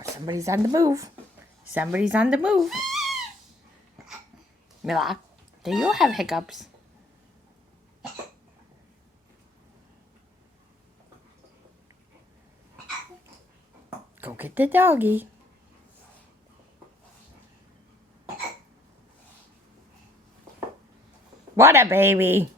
Oh, somebody's on the move. Somebody's on the move. Mila, do you have hiccups? Go get the doggy. What a baby.